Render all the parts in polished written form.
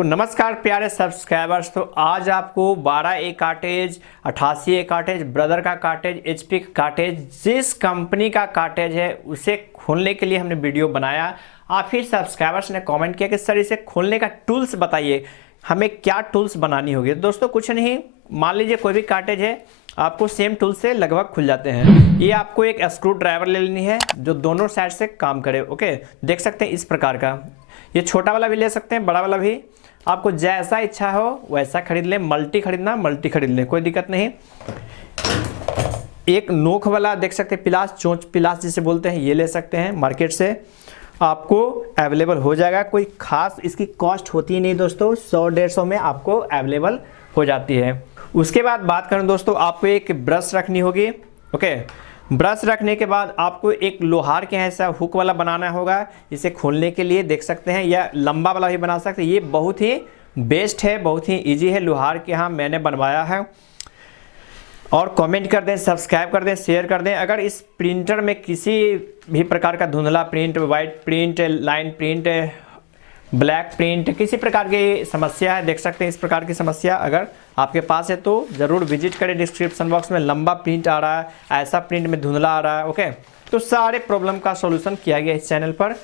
तो नमस्कार प्यारे सब्सक्राइबर्स। तो आज आपको 12A cartridge, 88A cartridge, brother का कार्टेज, HP का कार्टेज, जिस कंपनी का कार्टेज है उसे खोलने के लिए हमने वीडियो बनाया। आप ही सब्सक्राइबर्स ने कमेंट किया कि सर इसे खोलने का टूल्स बताइए, हमें क्या टूल्स बनानी होगी। दोस्तों कुछ नहीं, मान लीजिए कोई भी कार्टेज है, आपको सेम टूल से लगभग खुल जाते हैं। ये आपको एक स्क्रू ड्राइवर ले लेनी है जो दोनों साइड से काम करे। ओके, देख सकते हैं इस प्रकार का। ये छोटा वाला भी ले सकते हैं, बड़ा वाला भी, आपको जैसा इच्छा हो वैसा खरीद लें। मल्टी खरीदना मल्टी खरीद लें, कोई दिक्कत नहीं। एक नोक वाला देख सकते हैं, पिलास, चोंच पिलास जिसे बोलते हैं, ये ले सकते हैं, मार्केट से आपको अवेलेबल हो जाएगा। कोई खास इसकी कॉस्ट होती ही नहीं दोस्तों, 100-150 में आपको अवेलेबल हो जाती है। उसके बाद बात करें दोस्तों, आपको एक ब्रश रखनी होगी। ओके, ब्रश रखने के बाद आपको एक लोहार के ऐसा हुक वाला बनाना होगा इसे खोलने के लिए, देख सकते हैं, या लंबा वाला भी बना सकते हैं। ये बहुत ही बेस्ट है, बहुत ही इजी है। लोहार के यहाँ मैंने बनवाया है। और कमेंट कर दें, सब्सक्राइब कर दें, शेयर कर दें। अगर इस प्रिंटर में किसी भी प्रकार का धुंधला print, white print, line print, black print, किसी प्रकार की समस्या है, देख सकते हैं इस प्रकार की समस्या अगर आपके पास है तो ज़रूर विजिट करें। डिस्क्रिप्शन बॉक्स में लंबा प्रिंट आ रहा है, ऐसा प्रिंट में धुंधला आ रहा है। ओके, तो सारे प्रॉब्लम का सॉल्यूशन किया गया इस चैनल पर।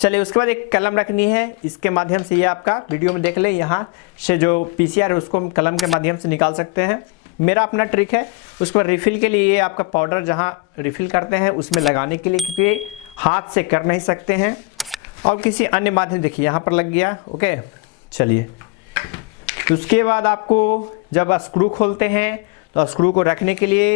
चलिए, उसके बाद एक कलम रखनी है, इसके माध्यम से ये आपका वीडियो में देख ले, यहाँ से जो PCR है उसको हम कलम के माध्यम से निकाल सकते हैं। मेरा अपना ट्रिक है। उसके बाद रिफ़िल के लिए ये आपका पाउडर जहाँ रिफ़िल करते हैं उसमें लगाने के लिए, क्योंकि हाथ से कर नहीं सकते हैं और किसी अन्य माध्यम, देखिए यहाँ पर लग गया। ओके, चलिए, उसके बाद आपको जब स्क्रू खोलते हैं तो स्क्रू को रखने के लिए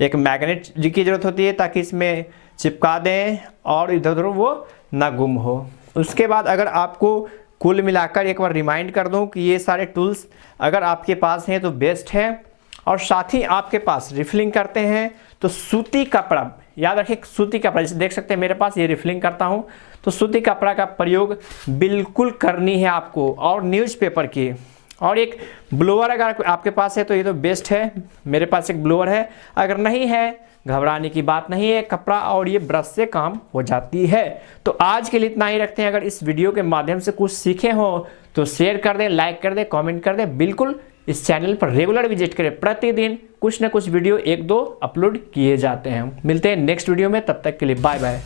एक मैग्नेट की ज़रूरत होती है ताकि इसमें चिपका दें और इधर उधर वो ना गुम हो। उसके बाद अगर आपको कुल मिलाकर एक बार रिमाइंड कर दूं कि ये सारे टूल्स अगर आपके पास हैं तो बेस्ट है। और साथ ही आपके पास रिफिलिंग करते हैं तो सूती कपड़ा, याद रखिए सूती कपड़ा, जैसे देख सकते हैं मेरे पास ये रिफिलिंग करता हूँ तो सूती कपड़ा का प्रयोग बिल्कुल करनी है आपको, और न्यूज़पेपर की। और एक ब्लोअर अगर आपके पास है तो ये तो बेस्ट है। मेरे पास एक ब्लोअर है, अगर नहीं है घबराने की बात नहीं है, कपड़ा और ये ब्रश से काम हो जाती है। तो आज के लिए इतना ही रखते हैं। अगर इस वीडियो के माध्यम से कुछ सीखे हो तो शेयर कर दें, लाइक कर दें, कमेंट कर दें। बिल्कुल इस चैनल पर रेगुलर विजिट करें, प्रतिदिन कुछ ना कुछ वीडियो 1-2 अपलोड किए जाते हैं। मिलते हैं नेक्स्ट वीडियो में, तब तक के लिए बाय बाय।